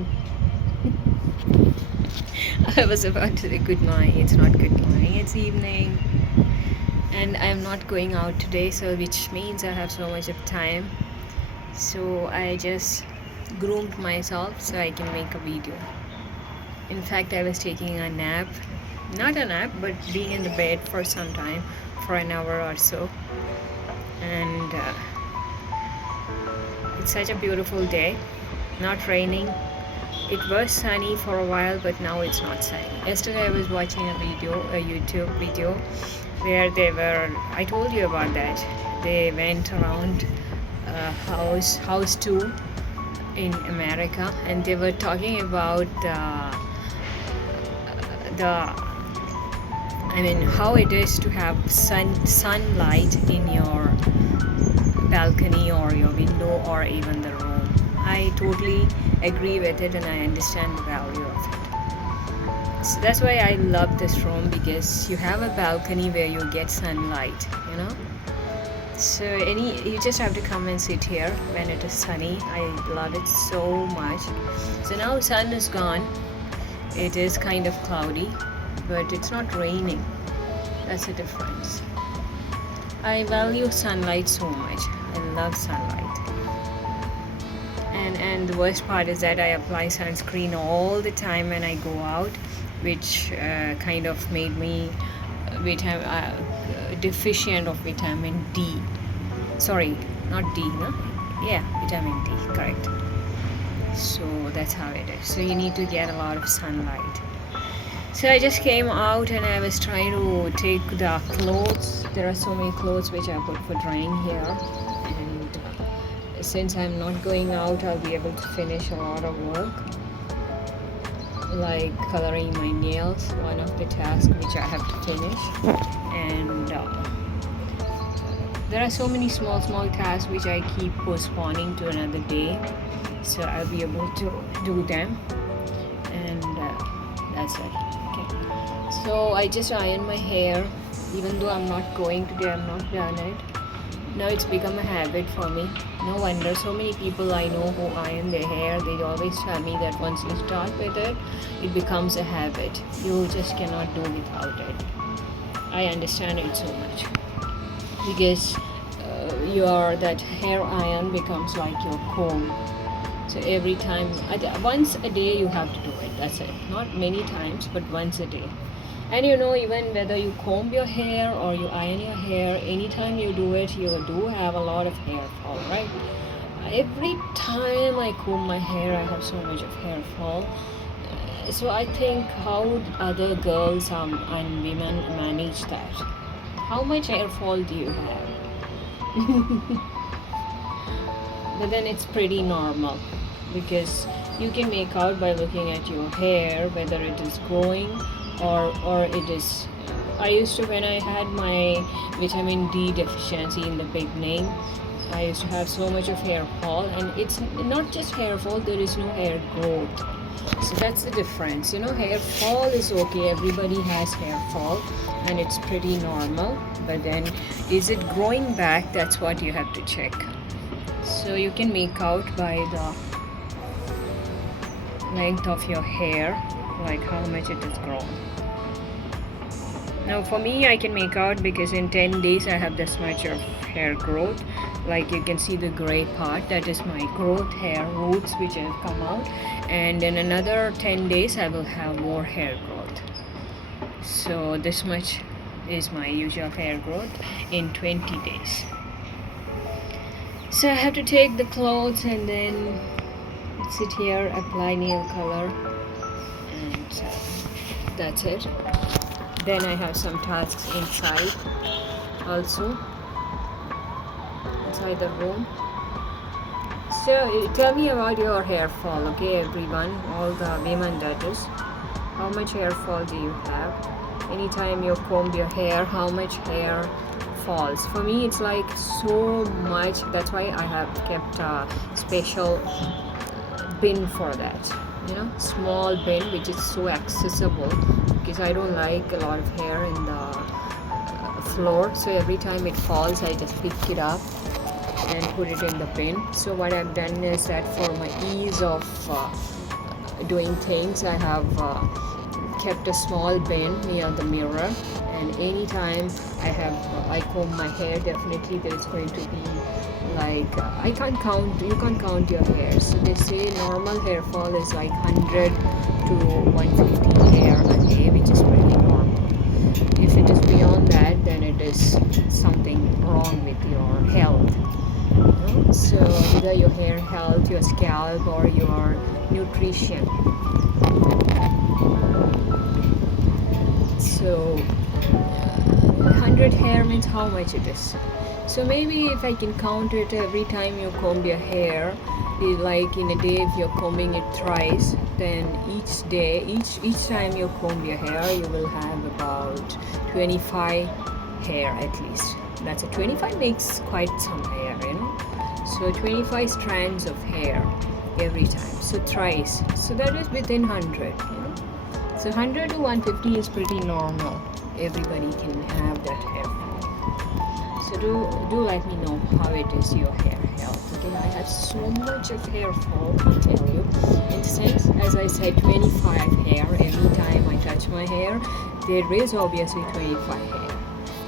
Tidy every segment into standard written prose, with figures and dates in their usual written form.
morning. I was about to say good morning. It's not good morning, it's evening. And I'm not going out today, so which means I have so much of time. So I just groomed myself so I can make a video. In fact, I was taking a nap. Not a nap, but being in the bed for some time, for an hour or so. And it's such a beautiful day. Not raining. It was sunny for a while, but now it's not sunny. Yesterday I was watching a YouTube video, where I told you about that. They went around house tour in America, and they were talking about how it is to have sunlight in your balcony or your window or even the room. I totally agree with it, and I understand the value of it. So that's why I love this room, because you have a balcony where you get sunlight, So you just have to come and sit here when it is sunny. I love it so much. So now sun is gone. It is kind of cloudy, but it's not raining. That's the difference. I value sunlight so much. I love sunlight. And the worst part is that I apply sunscreen all the time when I go out, which kind of made me deficient of vitamin D. Sorry, not D, no? Yeah, vitamin D, correct. So that's how it is. So you need to get a lot of sunlight. So I just came out and I was trying to take the clothes. There are so many clothes which I put for drying here. And since I'm not going out, I'll be able to finish a lot of work. Like coloring my nails, one of the tasks which I have to finish. And there are so many small tasks which I keep postponing to another day. So I'll be able to do them. And that's it. So I just iron my hair, even though I'm not going today, I'm not done it. Now it's become a habit for me. No wonder so many people I know who iron their hair, they always tell me that once you start with it, it becomes a habit. You just cannot do without it. I understand it so much. Because that hair iron becomes like your comb. So every time, once a day you have to do it, that's it. Not many times, but once a day. And even whether you comb your hair or you iron your hair, anytime you do it, you do have a lot of hair fall, right? Every time I comb my hair, I have so much of hair fall. So I think how other girls and women manage that. How much hair fall do you have? But then it's pretty normal, because you can make out by looking at your hair whether it is growing or it is. I used to, when I had my vitamin D deficiency in the beginning, I used to have so much of hair fall, and it's not just hair fall, there is no hair growth. So that's the difference. Hair fall is okay, everybody has hair fall and it's pretty normal, but then is it growing back? That's what you have to check. So you can make out by the length of your hair, like how much it has grown. Now for me, I can make out because in 10 days I have this much of hair growth. Like you can see the gray part, that is my growth hair roots which have come out, and in another 10 days I will have more hair growth. So this much is my usual hair growth in 20 days. So I have to take the clothes and then sit here, apply nail color, and that's it. Then I have some tasks inside also, inside the room. So tell me about your hair fall, okay, everyone, all the women, that is. How much hair fall do you have? Anytime you comb your hair, how much hair falls? For me, it's like so much. That's why I have kept a special bin for that. Small bin which is so accessible, because I don't like a lot of hair in the floor. So every time it falls, I just pick it up and put it in the bin. So what I've done is that for my ease of doing things, I have kept a small bin near the mirror, and anytime I comb my hair, definitely there's going to be like you can't count your hair. So they say normal hair fall is like 100 to 150 hair a day, which is pretty normal. If it is beyond that, then it is something wrong with your health. So either your hair health, your scalp, or your nutrition. So 100 hair means how much it is. So maybe if I can count it every time you comb your hair, like in a day if you're combing it thrice, then each time you comb your hair, you will have about 25 hair at least. That's a 25 makes quite some hair, So 25 strands of hair every time. So thrice. So that is within 100. So 100 to 150 is pretty normal. Everybody can have that hair fall. So do let me know how it is your hair health. Okay, I have so much of hair fall, I tell you. In sense, as I said, 25 hair every time I touch my hair. There is obviously 25 hair.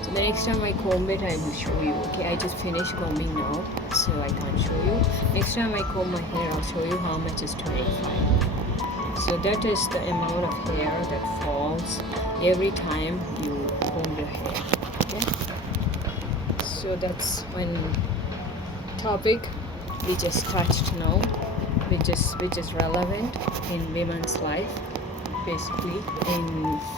So the next time I comb it, I will show you. Okay, I just finished combing now, so I can't show you. Next time I comb my hair, I'll show you how much is 25. So that is the amount of hair that falls every time you comb your hair. Okay? So that's one topic we just touched now, which is relevant in women's life. Basically,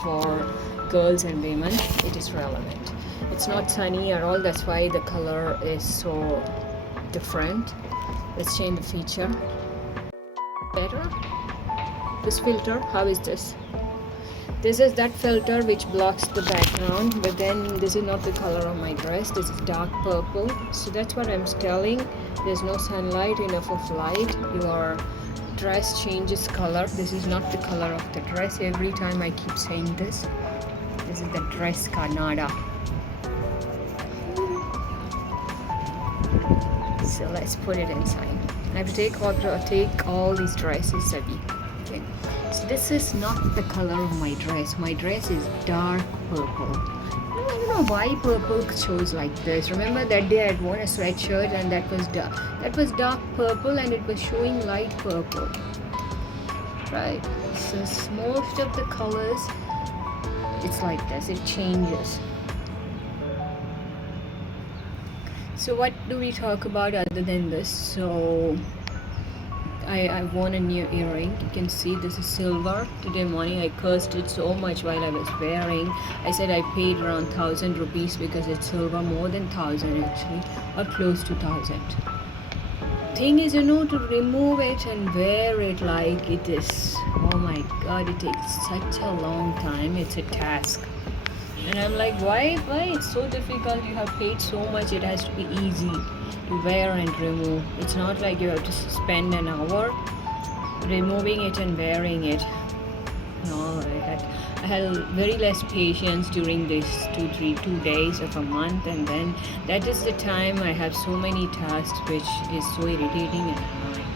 for girls and women, it is relevant. It's not sunny at all. That's why the color is so different. Let's change the feature. Better. This filter, how is this? This is that filter which blocks the background, but then this is not the color of my dress. This is dark purple. So that's what I'm telling. There's no sunlight, enough of light. Your dress changes color. This is not the color of the dress. Every time I keep saying this. This is the dress Kannada. So let's put it inside. I have to take all these dresses, Sabi. Okay. So this is not the color of my dress. My dress is dark purple. I don't know why purple shows like this. Remember that day I had worn a sweatshirt and that was dark purple and it was showing light purple. Right. So most of the colors, it's like this. It changes. So what do we talk about other than this? So I won a new earring. You can see this is silver. Today morning I cursed it so much while I was wearing. I said I paid around 1,000 rupees because it's silver, more than 1,000 actually, or close to 1,000. Thing is, to remove it and wear it like it is, oh my god, it takes such a long time. It's a task. And I'm like, why it's so difficult? You have paid so much, it has to be easy to wear and remove. It's not like you have to spend an hour removing it and wearing it. No, I had very less patience during these 2 days of a month, and then that is the time I have so many tasks which is so irritating and annoying.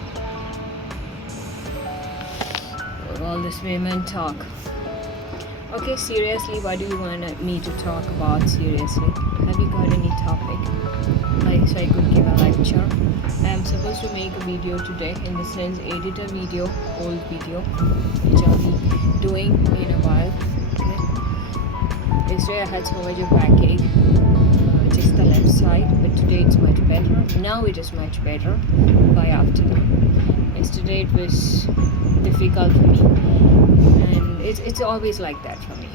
All this women talk. Okay, seriously, what do you want me to talk about? Seriously, have you got any topic? Like, so I could give a lecture. I am supposed to make a video today, in the sense, edit a video, old video, which I'll be doing in a while. Okay. Yesterday I had so much of backache, just the left side, but today it's much better. Now it is much better by afternoon. Yesterday it was difficult for me, and it's always like that for me.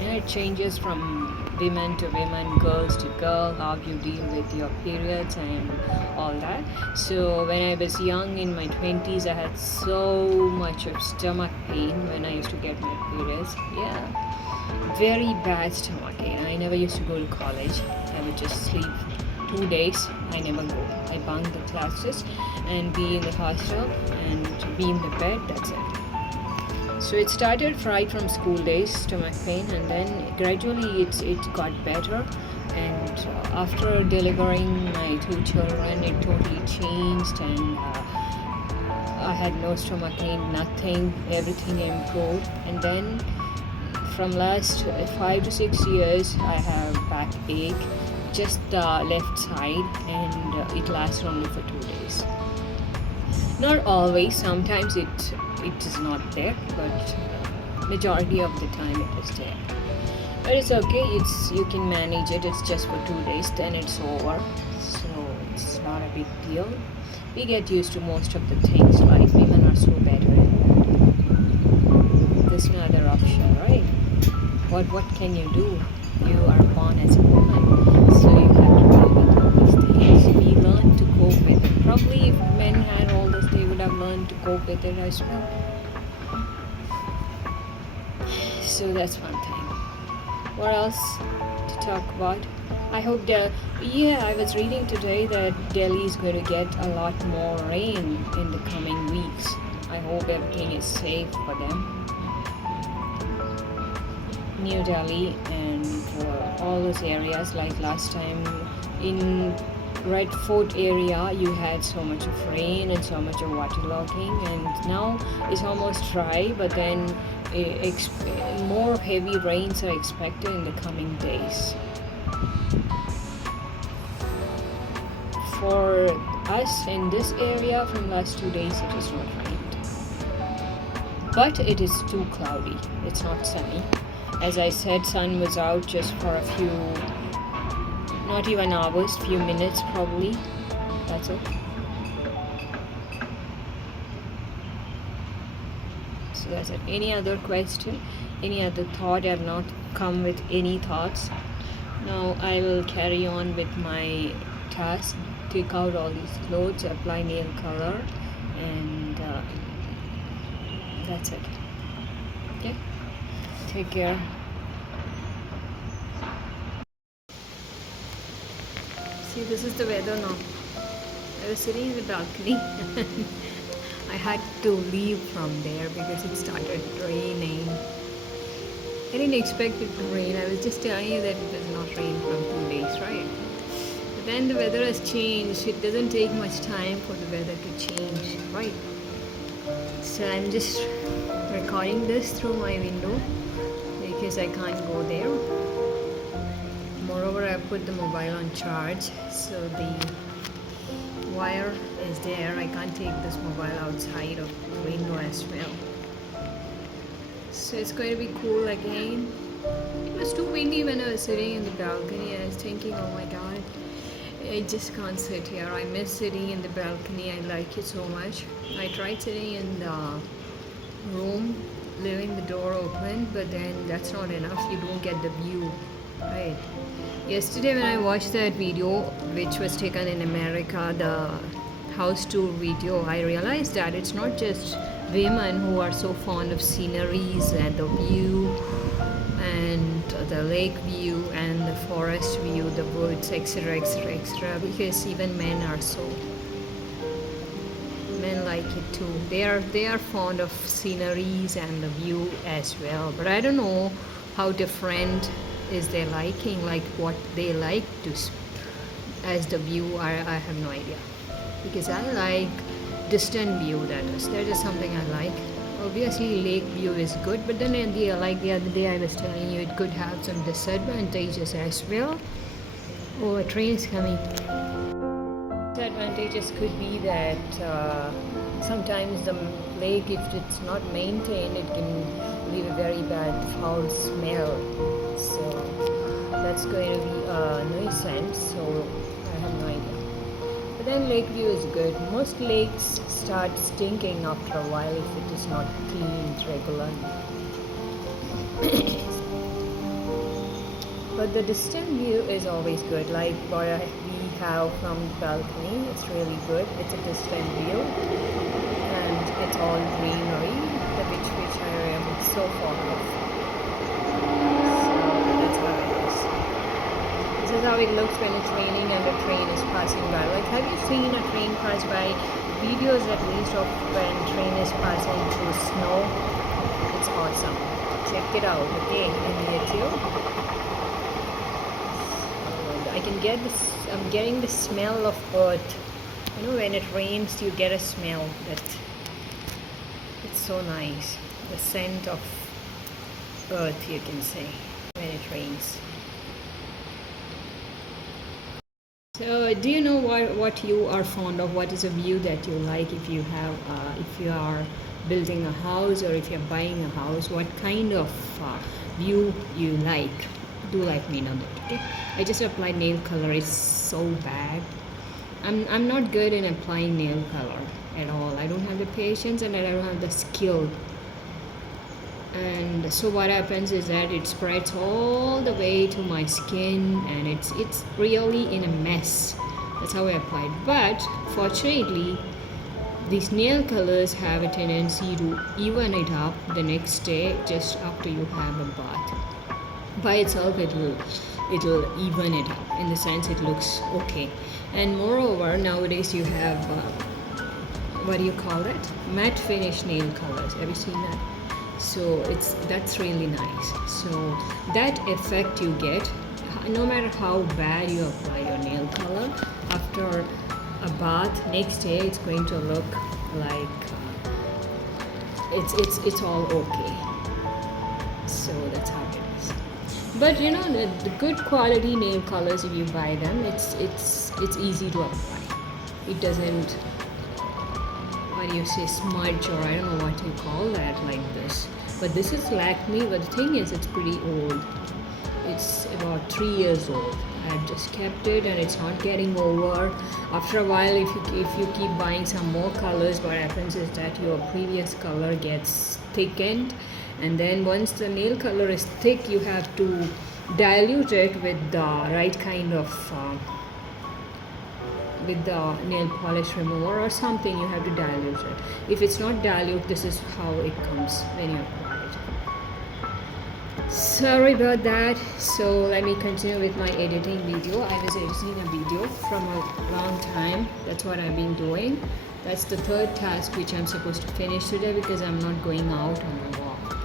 It changes from women to women, girls to girl, how you deal with your periods and all that. So when I was young, in my 20s, I had so much of stomach pain when I used to get my periods. Yeah, very bad stomach pain. I never used to go to college. I would just sleep 2 days. I never go. I bunk the classes and be in the hostel and be in the bed. That's it. So it started right from school days, stomach pain, and then gradually it got better. And after delivering my 2 children, it totally changed, and I had no stomach pain, nothing, everything improved. And then from last 5 to 6 years, I have backache, just the left side, and it lasts only for 2 days. Not always, sometimes it is not there, but majority of the time it is there. But it's okay, you can manage it. It's just for 2 days, then it's over, so it's not a big deal. We get used to most of the things. Like, women are so bad with it. There's no other option, right? What can you do? You are born as a woman, so you have to deal with all these things. We learn to cope with it. Probably if men had all this, they would have learned to cope with it as well. So that's one thing. What else to talk about? I hope I was reading today that Delhi is going to get a lot more rain in the coming weeks. I hope everything is safe for them. New Delhi and all those areas, like last time in Red Fort area, you had so much of rain and so much of waterlogging, and now it's almost dry, but then more heavy rains are expected in the coming days. For us in this area, from last 2 days it is not rained, but it is too cloudy. It's not sunny. As I said, sun was out just for a few, not even hours, few minutes probably. That's it. So that's it. Any other question? Any other thought? I have not come with any thoughts. Now I will carry on with my task. Take out all these clothes, apply nail color, and that's it. Okay? Take care. See, this is the weather now. I was sitting in the balcony and I had to leave from there because it started raining. I didn't expect it to rain. I was just telling you that it does not rain from 2 days, right? But then the weather has changed. It doesn't take much time for the weather to change, right? So I'm just recording this through my window because I can't go there. Moreover, I put the mobile on charge, so the wire is there. I can't take this mobile outside of the window as well. So it's going to be cool again. It was too windy when I was sitting in the balcony, and I was thinking, oh my god, I just can't sit here. I miss sitting in the balcony. I like it so much. I tried sitting in the room, leaving the door open, but then that's not enough. You don't get the view, right? Yesterday when I watched that video, which was taken in America, the house tour video, I realized that it's not just women who are so fond of sceneries and the view and the lake view and the forest view, the woods, etc., etc., etc., because even men are so. Men like it too. They are fond of sceneries and the view as well. But I don't know how different is their liking, like what they like to as the view. I have no idea, because I like distant view. That is something I like. Obviously lake view is good, but then like the other day I was telling you, it could have some disadvantages as well. Oh, a train is coming. Disadvantages could be that sometimes the lake, if it's not maintained, it can leave a very bad foul smell. So that's going to be a nuisance. So I have no idea. But then lake view is good. Most lakes start stinking after a while if it is not cleaned regularly. But the distant view is always good. Like what we have from the balcony, it's really good. It's a distant view, and it's all greenery, which I am so fond of. This is how it looks when it's raining and the train is passing by. Like, have you seen a train pass by? Videos at least of when train is passing through snow. It's awesome. Check it out, okay, in YouTube. I can get this. I'm getting the smell of earth. You know, when it rains, you get a smell that so nice. The scent of earth, you can say, when it rains. So, do you know what you are fond of? What is a view that you like if you have, if you are building a house or if you're buying a house? What kind of view you like? Do let me know that. Okay. I just applied nail color. It's so bad. I'm not good in applying nail color at all. I don't have the patience and I don't have the skill. And so what happens is that it spreads all the way to my skin and it's really in a mess. That's how I applied. But fortunately, these nail colors have a tendency to even it up the next day just after you have a bath. By itself, it'll even it up, in the sense it looks okay. And moreover, nowadays you have what do you call it, matte finish nail colors. Have you seen that? So that's really nice. So that effect you get, no matter how bad you apply your nail color, after a bath next day it's going to look like it's all okay. So that's how it is. But you know, the good quality nail colors, if you buy them, it's easy to apply. It doesn't, what do you say, smudge, or I don't know what you call that, like this. But this is Lakme, but the thing is, it's pretty old. It's about 3 years old. I've just kept it and it's not getting over. After a while, if you keep buying some more colors, what happens is that your previous color gets thickened, and then once the nail color is thick, you have to dilute it with the right kind of with the nail polish remover or something. You have to dilute it. If it's not dilute, this is how it comes when you apply it. Sorry about that. So let me continue with my editing video. I was editing a video from a long time. That's what I've been doing. That's the third task which I'm supposed to finish today because I'm not going out on a walk.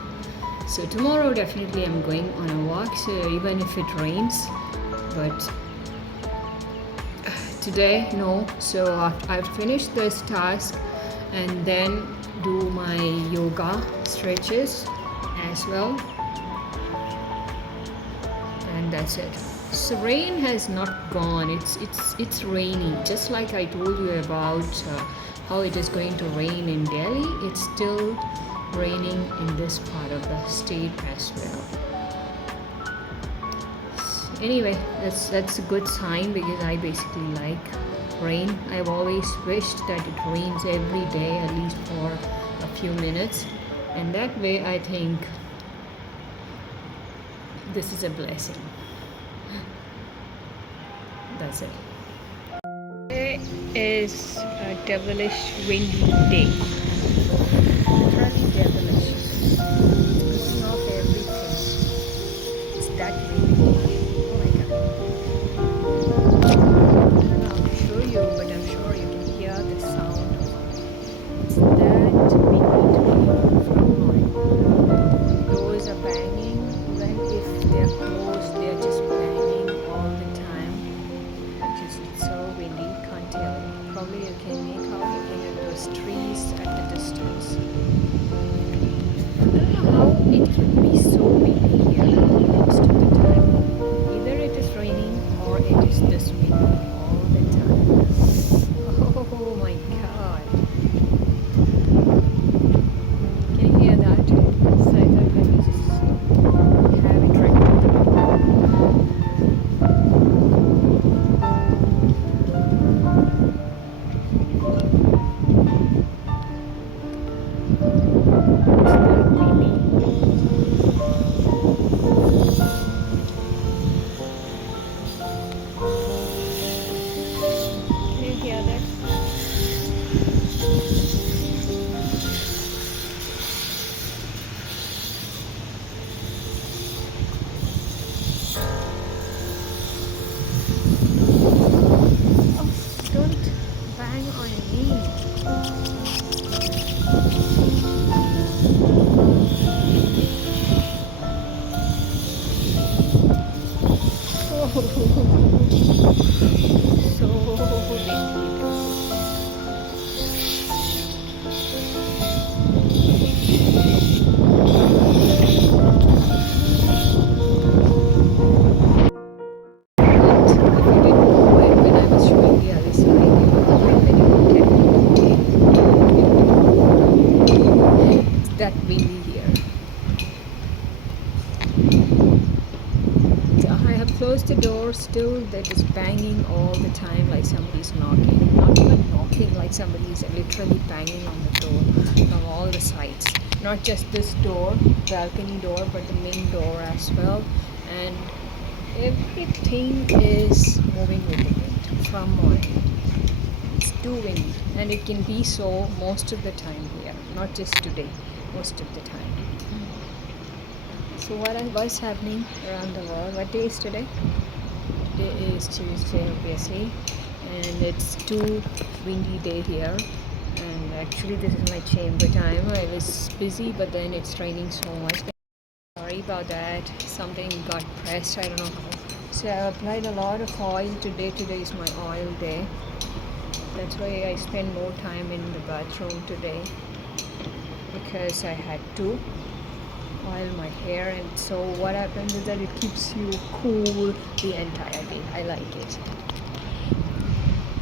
So tomorrow definitely I'm going on a walk, so even if it rains. But today no. So I've finished this task and then do my yoga stretches as well, and that's it. So rain has not gone. It's rainy, just like I told you about how it is going to rain in Delhi. It's still raining in this part of the state as well. Anyway, that's a good sign because I basically like rain. I've always wished that it rains every day, at least for a few minutes, and that way I think this is a blessing. That's it. Today is a devilish windy day. Literally devilish. It's cooking off everything. It's that windy. Oh my god. I don't know how to show you, but I'm sure you can hear the sound of it. It's that windy from my doors are banging. Even if they're closed, they're just banging all the time. It's so windy, can't tell you. Probably you can make out those trees at the distance. I don't know how it can be so windy here most of the time. Either it is raining or it is this windy all the time. Oh my god. Can you hear that? So I thought let me just have it recorded. So windy. close the door, still that is banging all the time like somebody's knocking. Not even knocking, like somebody is literally banging on the door from all the sides. Not just this door, balcony door, but the main door as well. And everything is moving with the wind from morning. It's too windy, and it can be so most of the time here, not just today, most of the time. So what was happening around the world? What day is today? Today is Tuesday, obviously, and it's too windy day here. And actually, this is my chamber time. I was busy, but then it's raining so much. Sorry about that. Something got pressed. I don't know. So I applied a lot of oil today. Today is my oil day. That's why I spend more time in the bathroom today, because I had to oil my hair. And so what happens is that it keeps you cool the entire day. I like it.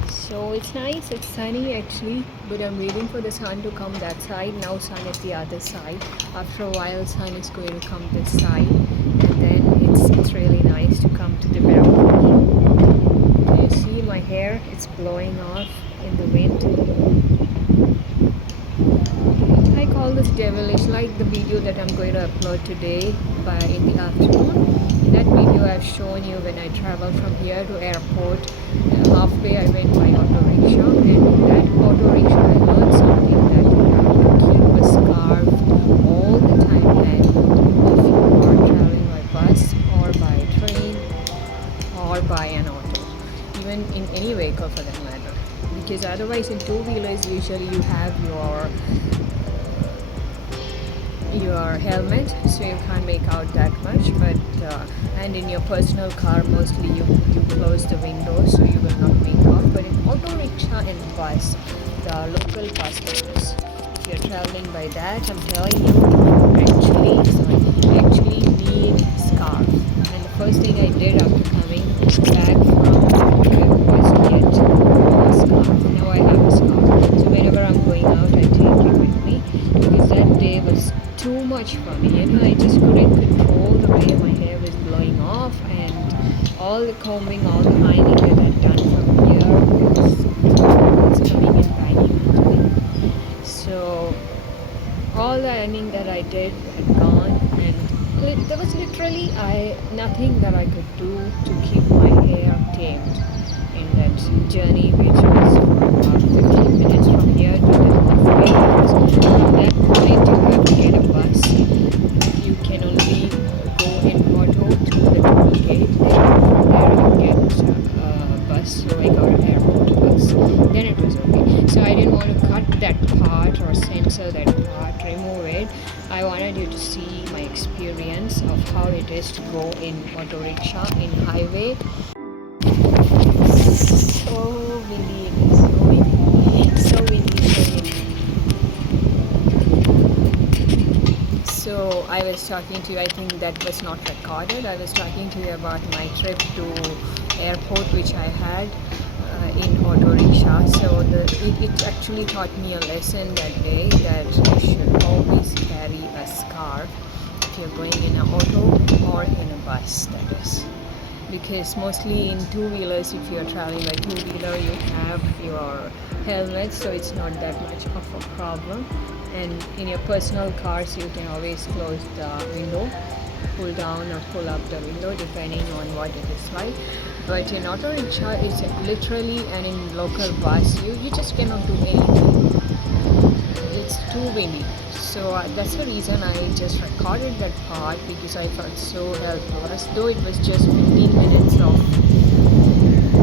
So it's nice, it's sunny actually, but I'm waiting for the sun to come that side. Now sun is the other side. After a while sun is going to come this side, and then it's really nice to come to the balcony. Can you see my hair? It's blowing off in the wind. I call this devilish, like the video that I'm going to upload today in the afternoon. In that video I've shown you when I traveled from here to airport. Halfway I went by auto rickshaw, and in that auto rickshaw I learned something, that you have to keep a scarf all the time handy if you are traveling by bus or by train or by an auto, even in any vehicle for that matter, because otherwise in two-wheelers usually you have your helmet, so you can't make out that much, but and in your personal car mostly you close the windows so you will not make out. But in auto rickshaw and bus, the local bus drivers, if you're traveling by that, I'm telling you, you actually need scarf. And the first thing I did after coming back from here was to get a scarf. Now I have a scarf, so whenever I'm going out I take it with me, because that day was too much for me. I just couldn't control the way my hair was blowing off, and all the combing, all the ironing that I'd done from here was coming and banging into me. So all the ironing that I did had gone, and there was literally nothing that I could do to keep my hair tamed in that journey, which was for about 15 minutes from here to the halfway. From that point you have to get a bus. You can only go in auto to the toll gate, then from there you get a bus. So I got an airport bus, then it was okay. So I didn't want to cut that part or censor that part, remove it. I wanted you to see my experience of how it is to go in auto rickshaw in highway. So windy it is, so windy, so windy, so windy. So I was talking to you, I think that was not recorded. I was talking to you about my trip to airport which I had in auto rickshaw. So it actually taught me a lesson that day, that you should always carry a scarf if you're going in an auto or in a bus, that is. Because mostly in two-wheelers, if you're traveling by two-wheeler, you have your helmet, so it's not that much of a problem. And in your personal cars, you can always close the window, pull down or pull up the window depending on what it is like. But in auto rickshaw, it's literally, and in local bus, you just cannot do anything. It's too windy. So that's the reason I just recorded that part, because I felt so helpless. Though it was just 15 minutes of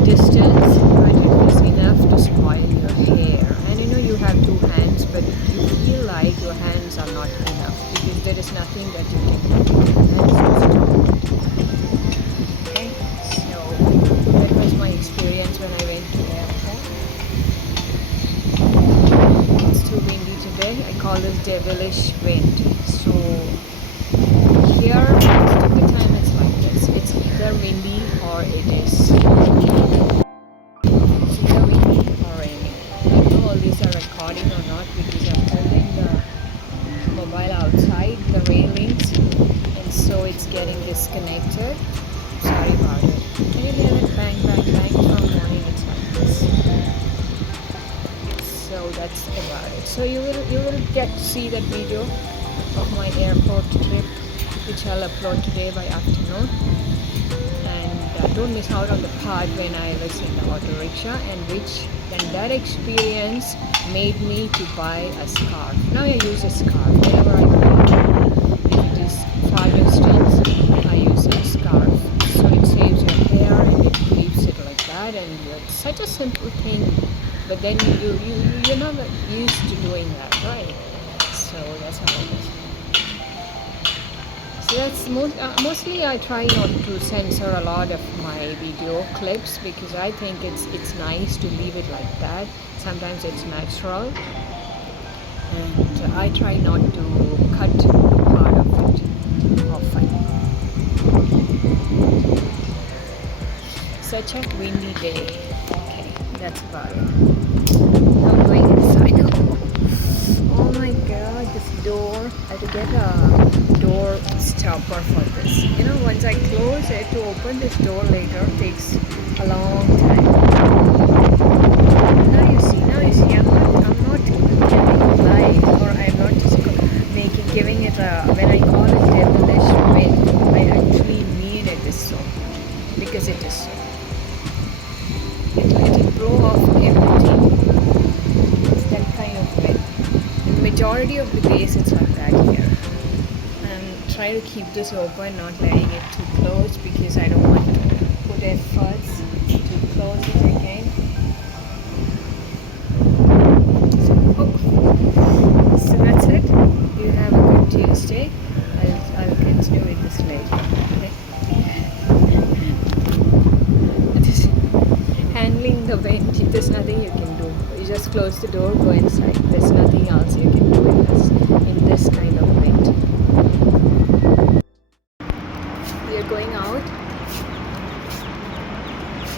distance, but it was enough to spoil your hair. And you have two hands, but you feel like your hands are not enough, because there is nothing that you can do. Okay, so that was my experience when I went to airport. It's too windy today. I call this devilish wind. So here most of the time it's like this. It's either windy or it is either windy or raining. I don't know all these are recording or not, because I'm holding the mobile outside the railings, and so it's getting disconnected. Sorry about it. that's about it. So you will get to see that video of my airport trip, which I'll upload today by afternoon. And don't miss out on the part when I was in the auto rickshaw, and that experience made me to buy a scarf. Now I use a scarf whenever I go. If it is far distance, I use a scarf. So it saves your hair and it keeps it like that, and it's such a simple thing. But then you're not used to doing that, right? So that's how it is. So that's mostly I try not to censor a lot of my video clips, because I think it's nice to leave it like that. Sometimes it's natural, and I try not to cut part of it often. Such a windy day. Okay, that's about it. I'm going inside. Oh my god, this door. I have to get a door stopper for this. You know, once I close it, to open this door later takes a long time. Now you see, I'm not giving a lie, or I'm not just giving it a, when I call it devilish wind, I actually mean it is so, because it is so. It will blow off everything. It's that kind of wind. The majority of the days it's like that here. And try to keep this open, not letting it too close, because I don't want to put efforts to close it again. So that's it. You have a good Tuesday. I'll continue with this later. Okay? Handling the wind, there's nothing you can do. You just close the door, go inside. There's nothing else you can do in this kind of wind. We are going out.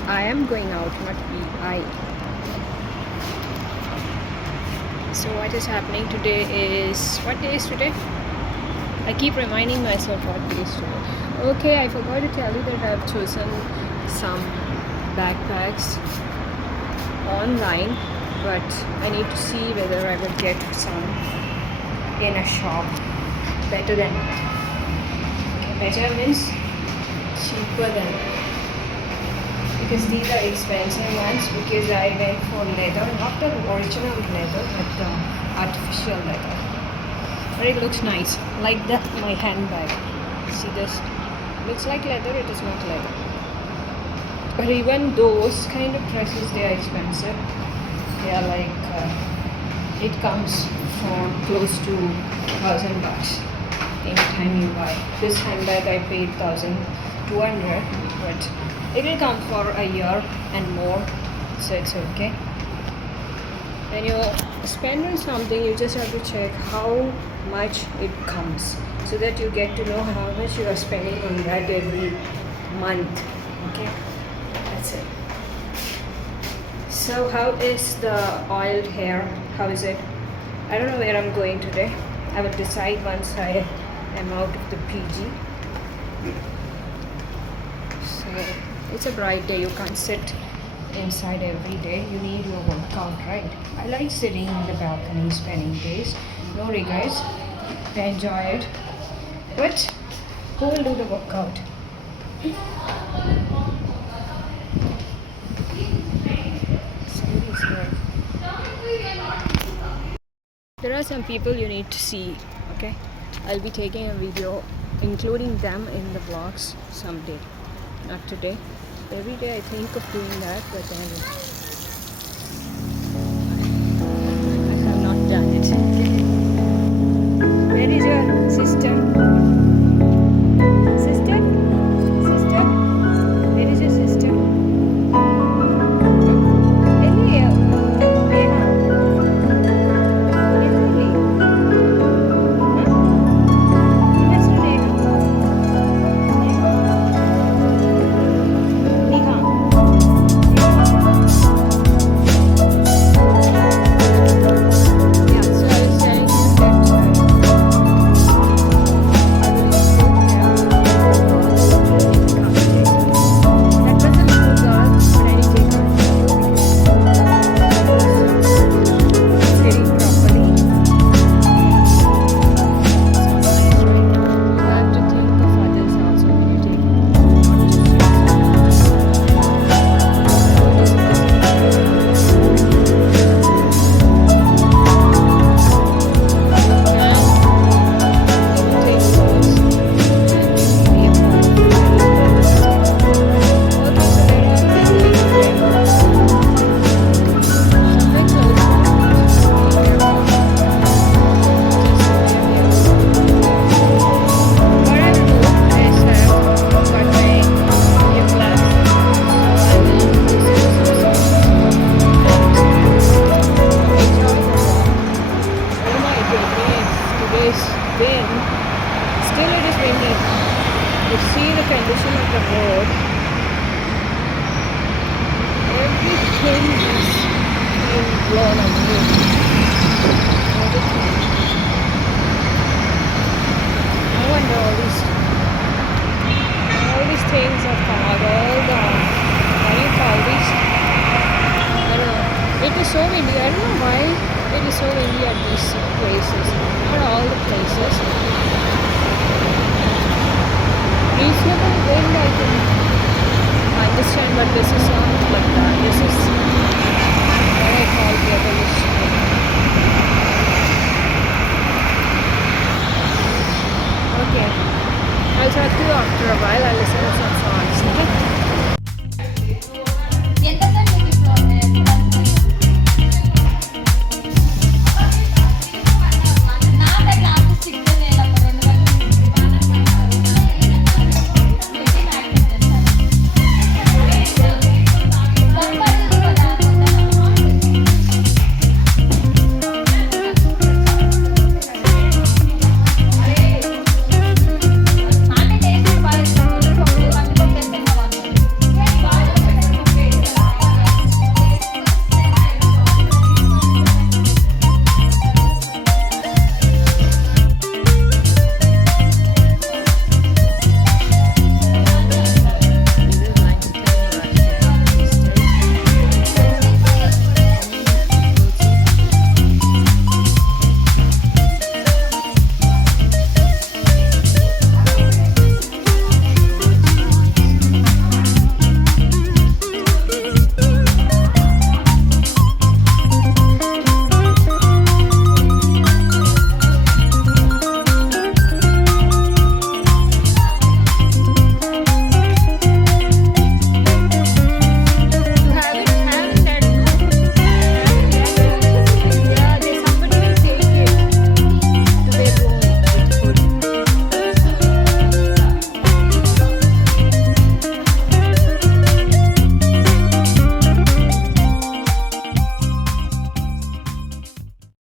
I am going out, not we. So what is happening today is, what day is today? I keep reminding myself what day is today. Okay, I forgot to tell you that I've chosen some backpacks online, but I need to see whether I will get some in a shop better than, better means cheaper than, because these are expensive ones, because I went for leather, not the original leather but the artificial leather, but it looks nice, like that. My handbag, see this, looks like leather, it is not leather. But even those kind of dresses, they are expensive. They are like, it comes for close to $1,000 anytime you buy. This handbag I paid $1,200, but it will come for a year and more, so it's okay. When you spend on something, you just have to check how much it comes, so that you get to know how much you are spending on that every month. Okay. That's it. So how is the oiled hair? How is it? I don't know where I'm going today. I will decide once I am out of the PG. So it's a bright day. You can't sit inside every day. You need your workout, right? I like sitting in the balcony, spending days. No regrets. I enjoy it. But who will do the workout? There are some people you need to see, okay? I'll be taking a video including them in the vlogs someday, not today. Every day I think of doing that, but then I have not done it. Where is your sister? Sister? Sister? Where is your sister? so windy. I don't know why it is so windy at these places. Not all the places. Reasonable wind I can understand, but this is